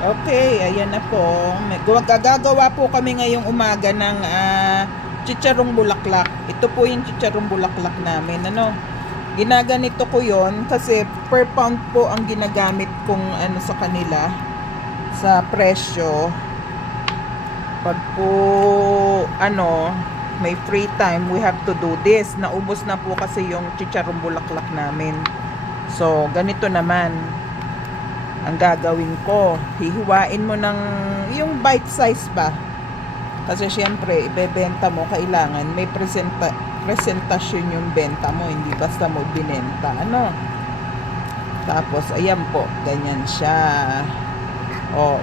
Okay, ayan na po. Gagawa po kami ngayong umaga ng chicharong bulaklak. Ito po yung chicharong bulaklak namin. Ano? Ginaganito ko yon kasi per pound po ang ginagamit kong sa kanila sa presyo. Pag po may free time, we have to do this. Naubos na po kasi yung chicharong bulaklak namin. So, ganito naman ang gagawin ko. Hihiwain mo ng yung bite size ba, kasi syempre ibebenta mo, kailangan may presentasyon yung benta mo, hindi basta mo binenta. Tapos ayan po, ganyan siya.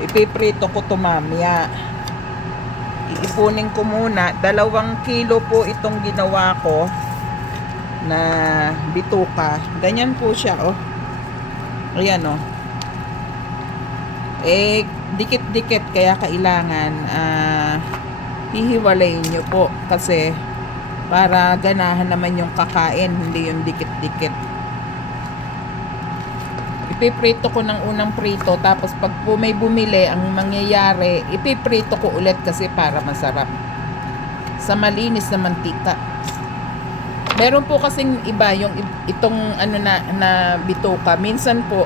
Ipiprito ko to mamaya. Iipunin ko muna. 2 kilo po itong ginawa ko na bituka. Ganyan po siya. Ayan. Dikit-dikit, kaya kailangan hihiwalayin nyo po kasi para ganahan naman yung kakain, hindi yung dikit-dikit. Ipiprito ko ng unang prito, tapos pag po may bumili, ang mangyayari, ipiprito ko ulit kasi para masarap sa malinis na mantika. Meron po kasing iba yung itong na bituka. Minsan po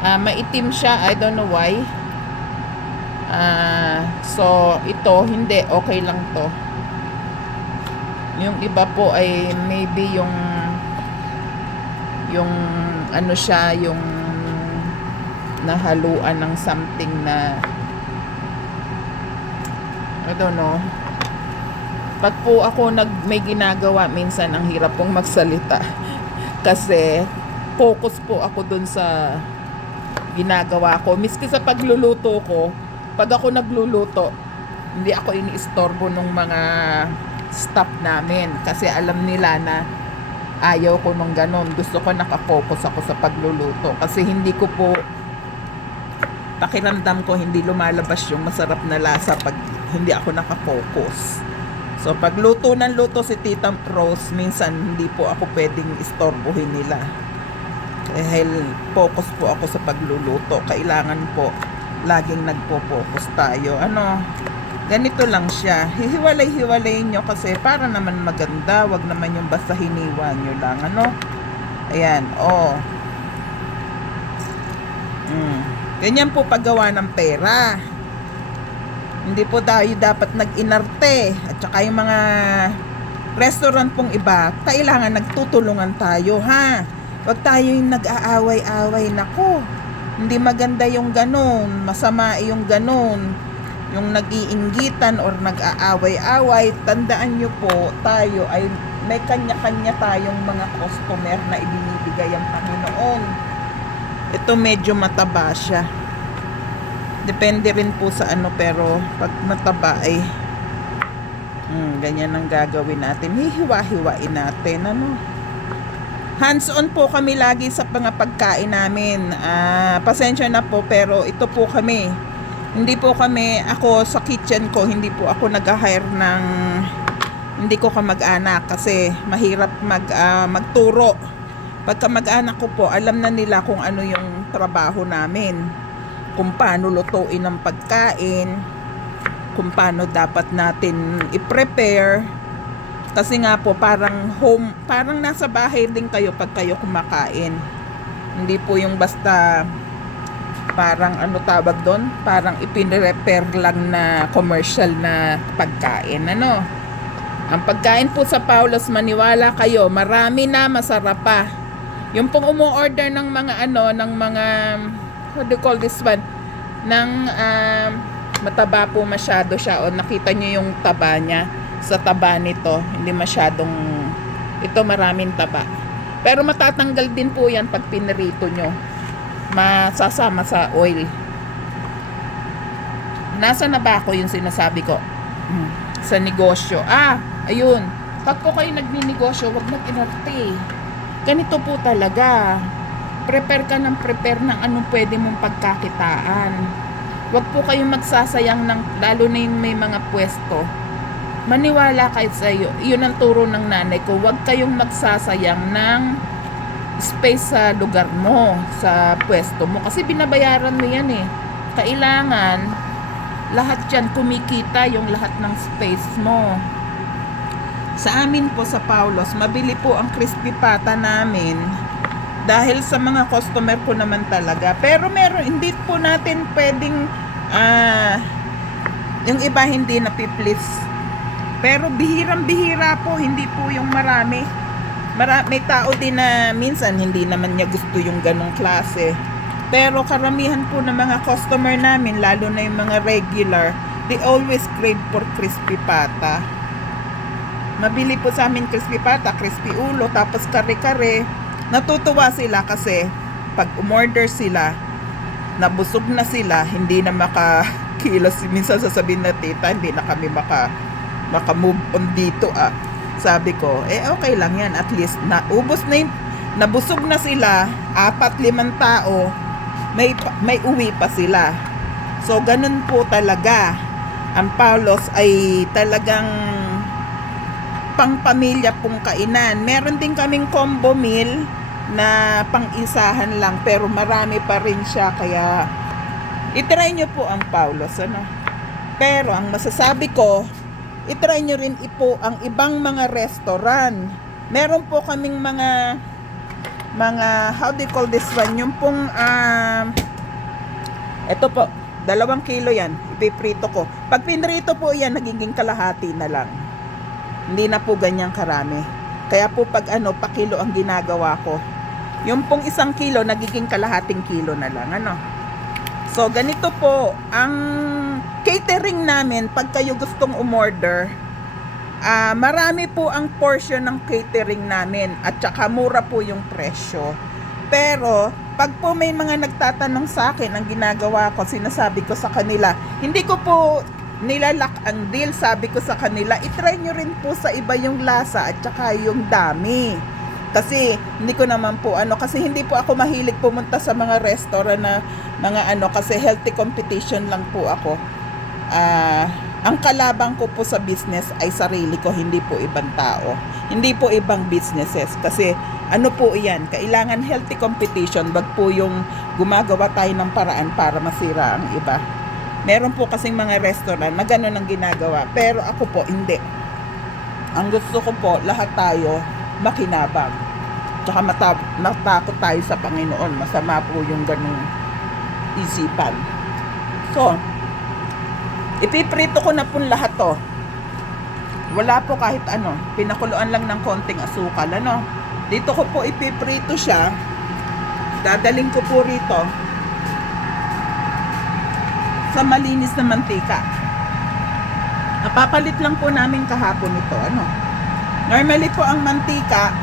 maitim siya, I don't know why. So ito hindi, okay lang to. Yung iba po ay maybe yung siya, yung nahaluan ng something na I don't know. Pag po ako may ginagawa, minsan ang hirap pong magsalita kasi focus po ako dun sa ginagawa ko. Miski sa pagluluto ko, pag ako nagluluto, hindi ako iniistorbo ng mga staff namin kasi alam nila na ayaw ko nung ganon. Gusto ko nakafocus ako sa pagluluto kasi hindi ko po, pakiramdam ko hindi lumalabas yung masarap na lasa pag hindi ako nakafocus. So pag luto ng luto si Tita Rose, minsan hindi po ako pwedeng istorbohin nila dahil focus po ako sa pagluluto. Kailangan po laging nagpo-focus tayo. Ganito lang siya. Hihiwalay-hiwalayin nyo kasi para naman maganda. Wag naman yung basta hiniwa nyo lang. Ayan, ganyan po paggawa ng pera. Hindi po tayo dapat nag-inarte. At saka yung mga restaurant pong iba, kailangan nagtutulungan tayo, ha? Wag tayo yung nag-aaway-aaway. Nako, hindi maganda yung ganon. Masama yung ganon. Yung nag-iinggitan or nag-aaway-away. Tandaan nyo po, tayo ay may kanya-kanya tayong mga customer na ibinibigay ang Panginoon. Ito medyo mataba siya. Depende rin po sa pero pag mataba ay ganyan ang gagawin natin. Hihiwa-hiwain natin. Hands-on po kami lagi sa mga pagkain namin. Pasensya na po, pero ito po kami. Hindi po kami, ako sa kitchen ko, hindi po ako nag-hire ng, hindi ko kamag-anak kasi mahirap magturo. Pagka mag-anak ko po, alam na nila kung ano yung trabaho namin. Kung paano lutuin ang pagkain, kung paano dapat natin i-prepare. Kasi nga po parang home, parang nasa bahay din kayo pag kayo kumakain. Hindi po yung basta parang tawag doon, parang ipinrepair lang na commercial na pagkain. Ang pagkain po sa Paulos, maniwala kayo, marami na, masarap pa. Yung pong umu-order ng mga ng mga what do you call this one, ng mataba po masyado siya, o nakita nyo yung taba niya. Sa taba nito, hindi masyadong, ito maraming taba, pero matatanggal din po yan pag pinirito nyo, masasama sa oil. Nasa na ba ako yung sinasabi ko sa negosyo? Ayun, pag po kayo nagninegosyo, wag mag-inarte. Ganito po talaga, prepare ka ng prepare ng anong pwede mong pagkakitaan. Wag po kayong magsasayang ng, lalo na yung may mga pwesto. Maniwala kayo sa iyo. Yun ang turo ng nanay ko. Huwag kayong magsasayang ng space sa lugar mo, sa pwesto mo. Kasi binabayaran mo yan eh. kailangan lahat yan kumikita, yung lahat ng space mo. Sa amin po sa Paulos, mabili po ang crispy pata namin dahil sa mga customer po naman talaga. Pero meron, hindi po natin pwedeng yung iba hindi napiplease. Pero bihirang-bihira po, hindi po yung marami. May tao din na minsan hindi naman niya gusto yung ganong klase. Pero karamihan po ng mga customer namin, lalo na yung mga regular, they always crave for crispy pata. Mabili po sa amin crispy pata, crispy ulo, tapos kare-kare. Natutuwa sila kasi pag umorder sila, nabusog na sila, hindi na makakilos. Minsan sasabihin na, tita, hindi na kami maka-move on dito Sabi ko, okay lang yan. At least, naubos na yung, nabusog na sila, 4-5 tao, may uwi pa sila. So, ganun po talaga. Ang Paulos ay talagang pang-pamilya pong kainan. Meron din kaming combo meal na pang-isahan lang, pero marami pa rin siya. Kaya, itry nyo po ang Paulos, ano? Pero, ang masasabi ko, itry nyo rin po ang ibang mga restaurant. Meron po kaming mga how do you call this one? Yung pong ito po, 2 kilo yan. Ipiprito ko. Pag pinrito po yan, nagiging kalahati na lang. Hindi na po ganyang karami. Kaya po pag pa-kilo ang ginagawa ko. Yung pong 1 kilo, nagiging kalahating kilo na lang. So, ganito po, ang catering namin, pag kayo gustong umorder, marami po ang portion ng catering namin at saka mura po yung presyo. Pero, pag po may mga nagtatanong sa akin, ang ginagawa ko, sinasabi ko sa kanila, hindi ko po nilalak ang deal, sabi ko sa kanila, itry nyo rin po sa iba yung lasa at saka yung dami. Kasi hindi ko naman po kasi hindi po ako mahilig pumunta sa mga restaurant na mga kasi healthy competition lang po ako. Ang kalabang ko po sa business ay sarili ko, hindi po ibang tao. Hindi po ibang businesses. Kasi po iyan, kailangan healthy competition, wag po yung gumagawa tayo ng paraan para masira ang iba. Meron po kasing mga restaurant na gano'n ang ginagawa. Pero ako po, hindi. Ang gusto ko po, lahat tayo makinabang. Tsaka matakot tayo sa Panginoon. Masama po yung ganung isipan. So, ipiprito ko na po lahat to. Wala po kahit pinakuluan lang ng konting asukal. Dito ko po ipiprito siya. Dadaling ko po rito sa malinis na mantika. Napapalit lang po namin kahapon ito. Normally po ang mantika,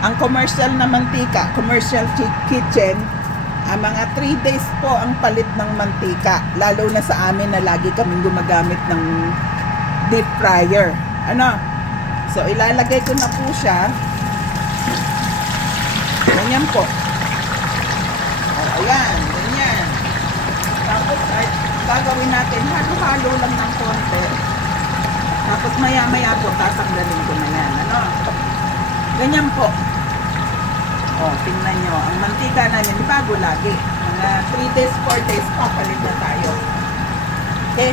ang commercial na mantika, commercial kitchen, mga 3 days po ang palit ng mantika. Lalo na sa amin na lagi kaming gumagamit ng deep fryer. So, ilalagay ko na po siya. Ganyan po. Ayan, ganyan. Tapos, gagawin natin, halo-halo lang ng konti. Tapos, maya-maya po, tatanggalin ko na yan. Ganyan po. Tingnan nyo. Ang mantika namin, bago lagi. Mga 3 days, 4 days, papalit na tayo. Okay?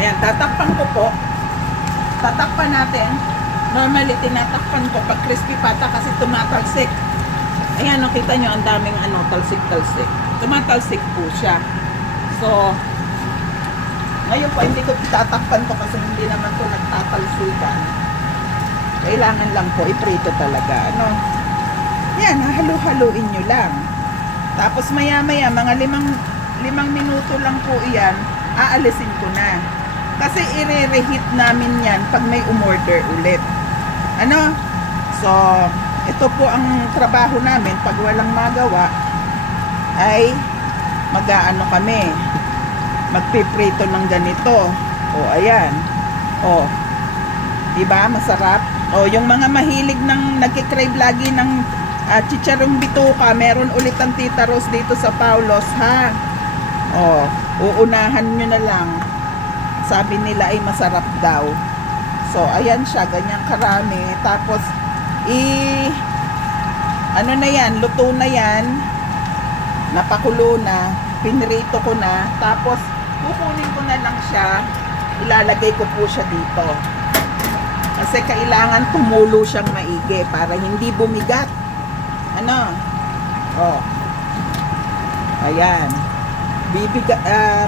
Ayan, tatakpan ko po. Tatakpan natin. Normally, tinatakpan ko pag crispy pata kasi tumatalsik. Ayan, nakita nyo, ang daming talsik-talsik. Tumatalsik po siya. So, ngayon po, hindi ko tatakpan ko kasi hindi naman ko nagtatalsikan. Kailangan lang po iprito talaga. Yan, halu-haluin nyo lang. Tapos maya-maya, mga 5 minuto lang po iyan, aalisin ko na. Kasi i-reheat namin yan pag may umorder ulit. So, ito po ang trabaho namin. Pag walang magawa, ay kami. Magpiprito ng ganito. Ayan. Diba? Masarap. Yung mga mahilig nagkikrave lagi ng chicharong bituka, meron ulit ang Tita Rose dito sa Paulos, ha? Uunahan nyo na lang. Sabi nila ay masarap daw. So, ayan siya, ganyang karami. Tapos, na yan, luto na yan. napakulo na, pinrito ko na, tapos kukunin ko na lang siya, ilalagay ko po siya dito. Kasi kailangan tumulo siyang maigi para hindi bumigat. Ano? Oh. Ayan.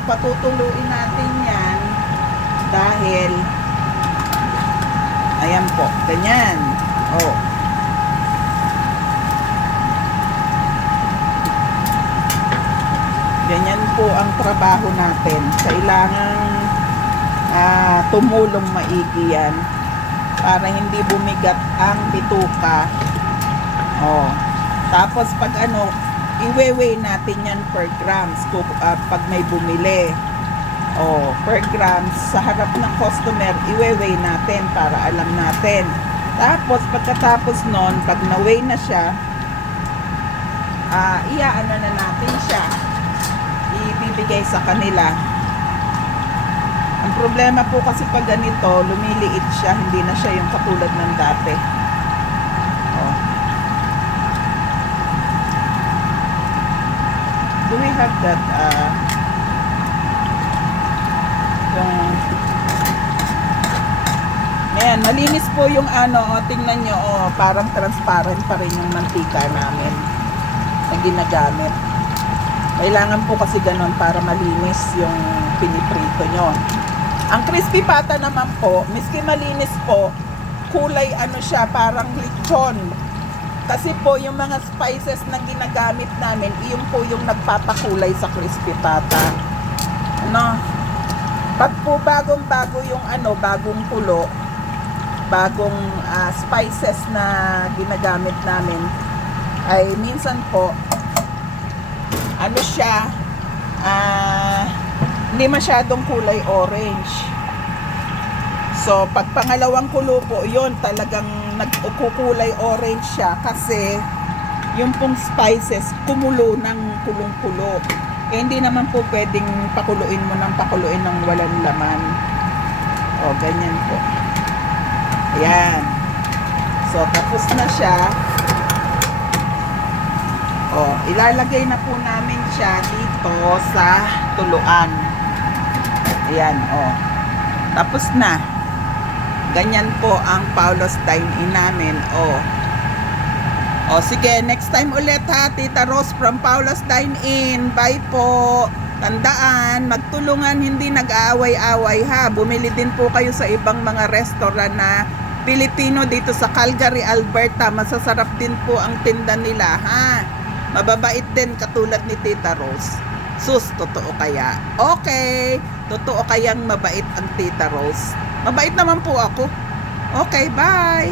Patutuluin natin yan dahil ayan po, ganyan. Oh. Ganyan po ang trabaho natin. Kailangan tumulong maigi yan para hindi bumigat ang bituka. Oh. Tapos pag i-weigh natin yan per grams pag may bumili. Oh, per grams sa harap ng customer, i-weigh natin para alam natin. Tapos pagkatapos nun, pag na-weigh na siya, iaano na natin siya. Ibibigay sa kanila. Ang problema po kasi pag ganito, lumiliit siya, hindi na siya yung katulad ng dati. Oh. Do we have that ayan, malinis po yung tingnan nyo, parang transparent pa rin yung mantika namin na ginagamit. Kailangan po kasi ganon para malinis yung piniprito nyo. Ang crispy pata naman po, miski malinis po, kulay siya, parang lechon. Kasi po yung mga spices na ginagamit namin, iyon po yung nagpapakulay sa crispy pata. Pag po bagong-bago yung bagong kulo, bagong spices na ginagamit namin, ay minsan po, siya, hindi masyadong kulay orange. So, pag pangalawang kulo po, yun, talagang nagkukulay orange siya kasi yung pong spices kumulo ng kulong-kulo. Hindi naman po pwedeng pakuluin mo ng walang laman. O, ganyan po. Ayan. So, tapos na siya. O, ilalagay na po namin siya dito sa tuluan. Ayan, o. Tapos na. Ganyan po ang Paulo's Dine-In namin, o. O, sige, next time ulit ha, Tita Rose from Paulo's Dine-In. Bye po. Tandaan, magtulungan, hindi nag-aaway-away ha. Bumili din po kayo sa ibang mga restaurant na Pilipino dito sa Calgary, Alberta. Masasarap din po ang tinda nila ha. Mababait din katulad ni Tita Rose. Sus, totoo kaya? Okay, totoo kayang mabait ang Tita Rose. Mabait naman po ako. Okay, bye.